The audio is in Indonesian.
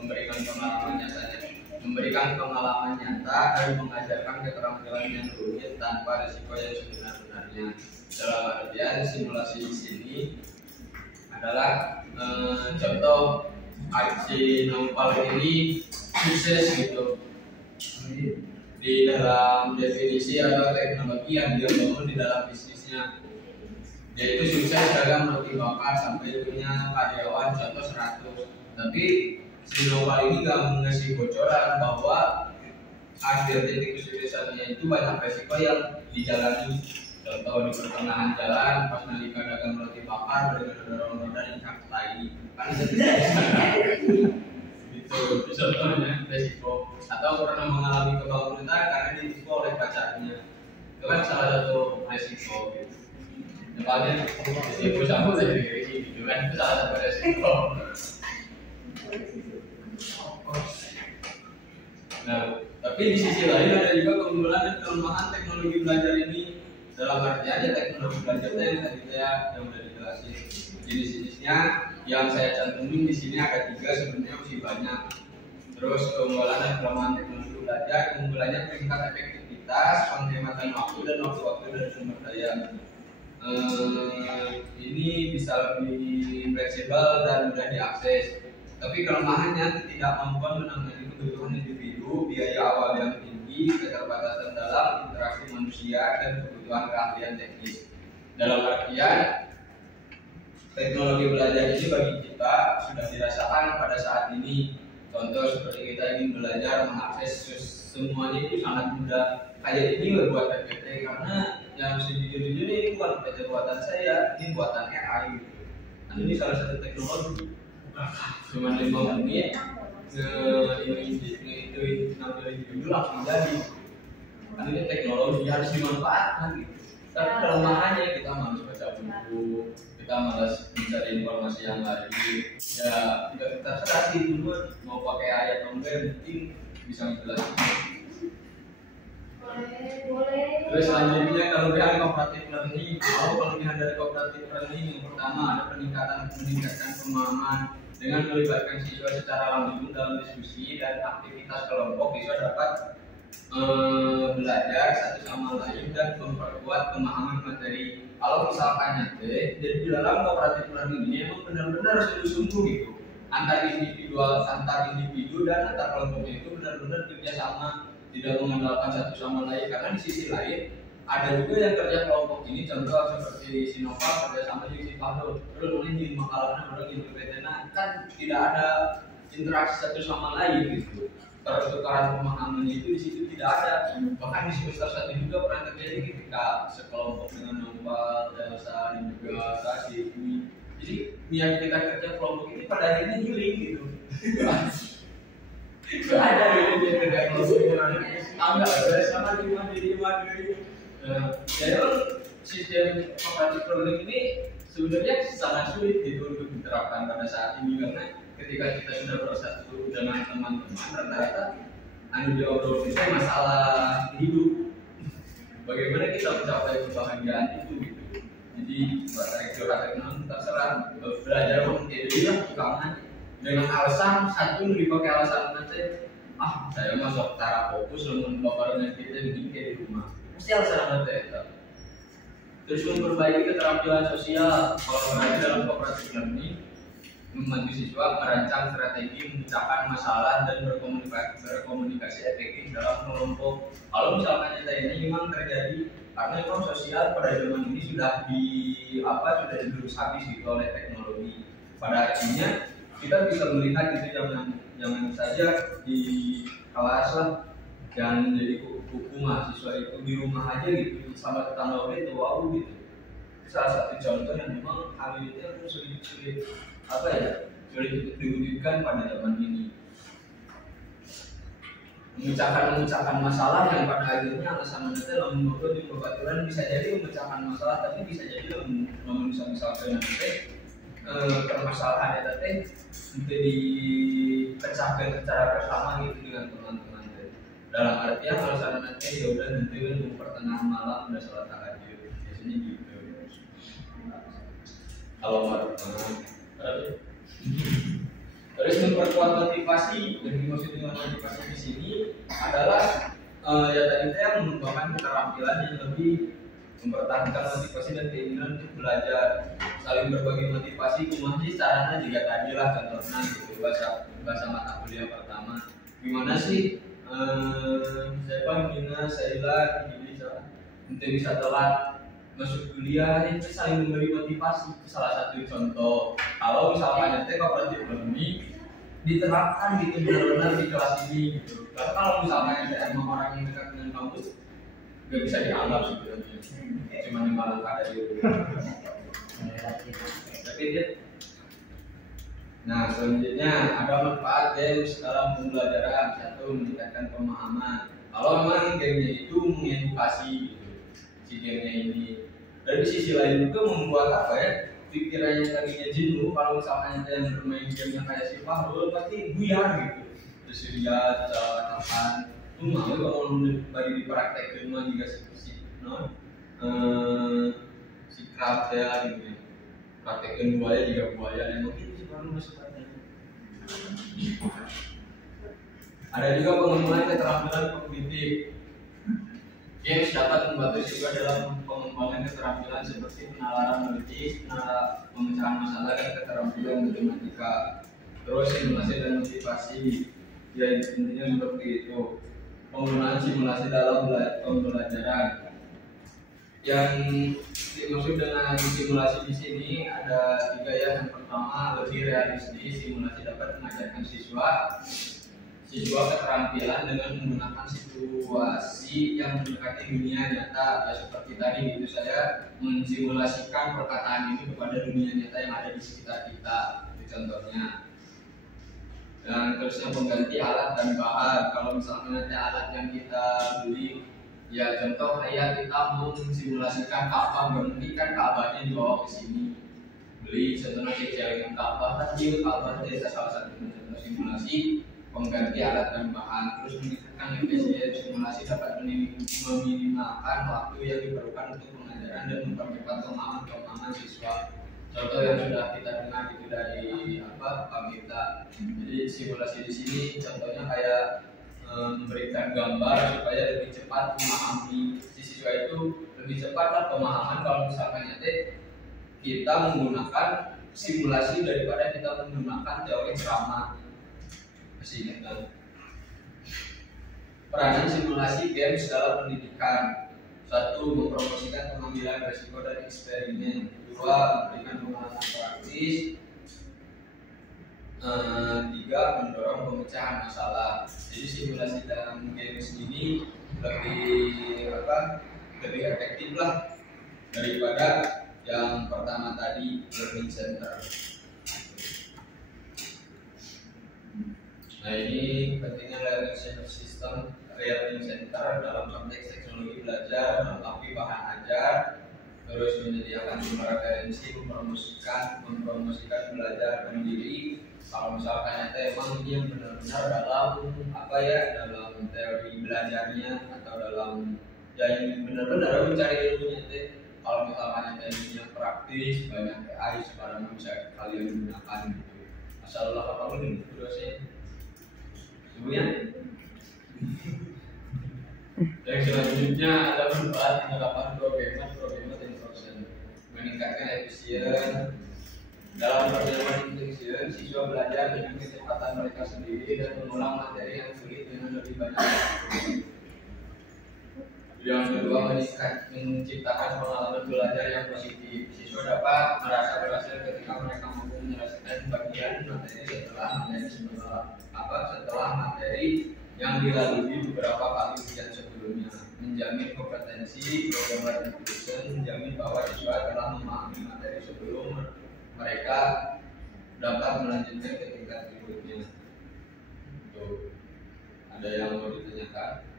mengajarkan, memberikan pengalaman nyata dan mengajarkan keterampilan yang rumit tanpa risiko yang sebenar-benarnya. Dalam artian simulasi di sini adalah contoh si Naufal ini sukses gitu di dalam definisi atau teknologi yang dia bangun di dalam bisnisnya. Dia itu sukses dalam roti bakar sampai punya karyawan contoh 100. Tapi si Naufal ini gak mengasih bocoran bahwa akhir titik kesuksesannya itu banyak resiko yang dijalani. Contoh di pertengahan jalan pas nalika dagang roti bakar dorong roda yang capai kan itu contohnya resiko. Atau pernah mengalami kebangkrutan karena ditipu oleh pacarnya, itu kan salah satu resiko gitu. Misalnya ditipu sama dari gitu kan, itu salah satu resiko. Nah, tapi di sisi lain ada juga keunggulan dan kelemahan teknologi belajar ini. Dalam artiannya teknologi belajar yang tadi saya yang sudah dijelasin jenis-jenisnya yang saya cantumin di sini ada 3, sebenarnya masih banyak. Terus keunggulan dan kelemahan teknologi belajar, keunggulannya peringkat efektivitas, penghematan waktu dan waktu dari sumber daya. Ini bisa lebih fleksibel dan mudah diakses. Tapi kelemahannya ketidakmampuan menangani kebutuhan individu, biaya awal yang tinggi, keterbatasan dalam interaksi manusia dan kebutuhan keahlian teknis. Dalam artian teknologi belajar ini bagi kita sudah dirasakan pada saat ini. Contoh seperti kita ingin belajar mengakses semuanya itu sangat mudah. Kayak ini buat PPT karena yang sejujur-jujur ini bukan PPT buatan saya, ini buatan AI. Nah, ini salah satu teknologi. Cuma 5 menit itu nampilin video langsung jadi. Kan ini teknologi harus dimanfaatkan gitu. Tapi kelemahannya kita malas baca buku, kita malas mencari informasi yang lain. Ya tidak terserah sih dulu mau pakai ayat atau enggak, yang penting bisa menjelaskan. Terus selanjutnya kelebihan cooperative learning. Kelebihan dari cooperative learning yang pertama ada meningkatkan pemahaman. Dengan melibatkan siswa secara langsung dalam diskusi dan aktivitas kelompok, siswa dapat belajar satu sama lain dan memperkuat pemahaman materi. Kalau misalkan jadi di dalam cooperative learning ini memang benar-benar sungguh-sungguh gitu. Antar individu dan antar kelompok itu benar-benar kerjasama, tidak mengandalkan satu sama lain. Karena di sisi lain ada juga yang kerja kelompok ini, contoh seperti si Naufal kerjasama dengan si Fahru, terus ini makalahnya orang yang berbeda, kan tidak ada interaksi satu sama lain gitu. Pertukaran pemahaman itu di situ tidak ada. Bahkan di semester 1 juga pernah terjadi ketika sekelompok dengan Naufal, Elsa dan juga Sasi ini. Jadi niat kita kerja kelompok ini pada akhirnya healing gitu. Tidak ada gitu dia kerja kelompok ini. Enggak ada sama di rumah. Jadi sistem cooperative learning ini sebenarnya sangat sulit gitu untuk diterapkan pada saat ini, karena ketika kita sudah bersatu dengan teman-teman rata-rata diobrol kita masalah hidup, bagaimana kita mencapai kebahagiaan itu gitu. Jadi rektor teknologi terserah belajar menjadi kangen dengan alasan satu dipakai alasan nanti saya masuk tara fokus dengan lokalnya kita begini kayak di rumah. Mesti alasan nanti ya. Terus memperbaiki keterampilan sosial. Kalau berada dalam cooperative learning, membantu siswa merancang strategi memecahkan masalah dan berkomunikasi efektif dalam kelompok. Kalau misalkan kita ini memang terjadi karena memang sosial pada zaman ini sudah diurus habis gitu oleh teknologi. Pada akhirnya kita bisa melihat gitu jangan saja di kelas lah, jangan menjadi kuku mahasiswa itu di rumah aja gitu sama tetangga itu wow gitu. Salah satu contoh yang memang hal itu sulit diwujudkan pada zaman ini. Memecahkan masalah yang pada akhirnya alasan nanti membuat di peraturan bisa jadi memecahkan masalah, tapi bisa jadi misalkan nanti permasalahan itu untuk dipecahkan secara bersama gitu dengan teman-teman. Dalam artian alasan nanti ya udah nanti pertengahan malam udah sholat tahajud biasanya gitu. Kalau Terus memperkuat motivasi, yang dimaksud dengan motivasi di sini adalah ya tadi saya mengembangkan keterampilan yang lebih, mempertahankan motivasi dan keinginan untuk belajar, saling berbagi motivasi. Cuma sih caranya juga tadi lah, contohnya gitu, bahasa mata kuliah pertama gimana sih saya panggilnya saya ini bisa telat masuk kuliah, itu saling memberi motivasi. Itu salah satu contoh. Kalau misalnya nanti cooperative learning diterapkan gitu benar-benar di kelas ini gitu. Karena kalau misalnya ada emang orang yang dekat dengan kampus, nggak bisa dianggap sebenarnya. Cuma nimbalan dari tapi dia. Nah, selanjutnya ada manfaat games dalam pembelajaran. Satu, meningkatkan pemahaman. Kalau memang gamenya itu mengedukasi gitu, si gamenya ini. Dari sisi lain juga membuat apa ya, pikiran yang tadinya jenuh. Kalau misalnya ada yang bermain game yang kayak si Fahrul, pasti buyar gitu. Terus dia katakan, mau kalau bagi dipraktekkan mah juga si si craft ya gitu ya. Praktekkan buaya juga buaya, yang mungkin si Fahrul masuk katanya. Ada juga pengembangan keterampilan kognitif. Games dapat membantu siswa dalam pengembangan keterampilan seperti penalaran analitis, pemecahan masalah, dan keterampilan matematika. Terus simulasi dan motivasi, ya intinya seperti itu. Penggunaan simulasi dalam pembelajaran. Yang dimaksud dengan simulasi di sini ada tiga ya. Yang pertama, lebih realistis. Simulasi dapat mengajarkan siswa keterampilan dengan menggunakan situasi yang mendekati dunia nyata. Ya seperti tadi itu saya mensimulasikan perkataan ini kepada dunia nyata yang ada di sekitar kita. Itu contohnya. Dan terus yang pengganti alat dan bahan. Kalau misalnya nanti alat yang kita beli, ya contoh kayak kita mau mensimulasikan Ka'bah, berarti kan Ka'bahnya dibawa ke sini. Beli contohnya celengan Ka'bah, tadi Ka'bah itu salah satu contoh simulasi pengganti alat dan bahan. Terus meningkatkan efisiensi simulasi dapat meminimalkan waktu yang diperlukan untuk pengajaran dan mempercepat pemahaman siswa. Contoh yang sudah kita dengar itu dari Pak Mirta. Jadi simulasi di sini contohnya kayak memberikan gambar supaya lebih cepat memahami si siswa itu, lebih cepatlah pemahaman kalau misalkan nanti kita menggunakan simulasi daripada kita menggunakan teori ceramah. Masih ingat? Peranan simulasi games dalam pendidikan. Satu, mempromosikan pengambilan risiko dan eksperimen. Dua, memberikan pengalaman praktis. Tiga, mendorong pemecahan masalah. Jadi simulasi dalam games ini lebih efektif lah daripada yang pertama tadi, learning center. Nah, ini pentingnya learning system dalam konteks teknologi belajar, melengkapi bahan ajar, terus menyediakan sumber referensi, mempromosikan belajar mandiri. Kalau misalkan emang ini yang benar-benar dalam teori belajarnya atau dalam yang benar-benar mencari ilmunya teh. Kalau misalkan ini yang praktis, banyak AI sekarang bisa kalian gunakan gitu. Masalah apa ini dosen? Kemudian yang selanjutnya ada manfaat penerapan program instruction, meningkatkan efisien dalam program instruction. Siswa belajar dengan kecepatan mereka sendiri dan mengulang materi yang sulit dengan lebih banyak. Yang kedua, menciptakan pengalaman belajar yang positif. Siswa dapat merasa berhasil ketika mereka mampu menyelesaikan bagian materi setelah materi yang dilalui beberapa kali ujian sebelumnya. Menjamin kompetensi program instruction, menjamin bahwa siswa telah memahami materi sebelum mereka dapat melanjutkan ke tingkat berikutnya. Tuh, ada yang mau ditanyakan?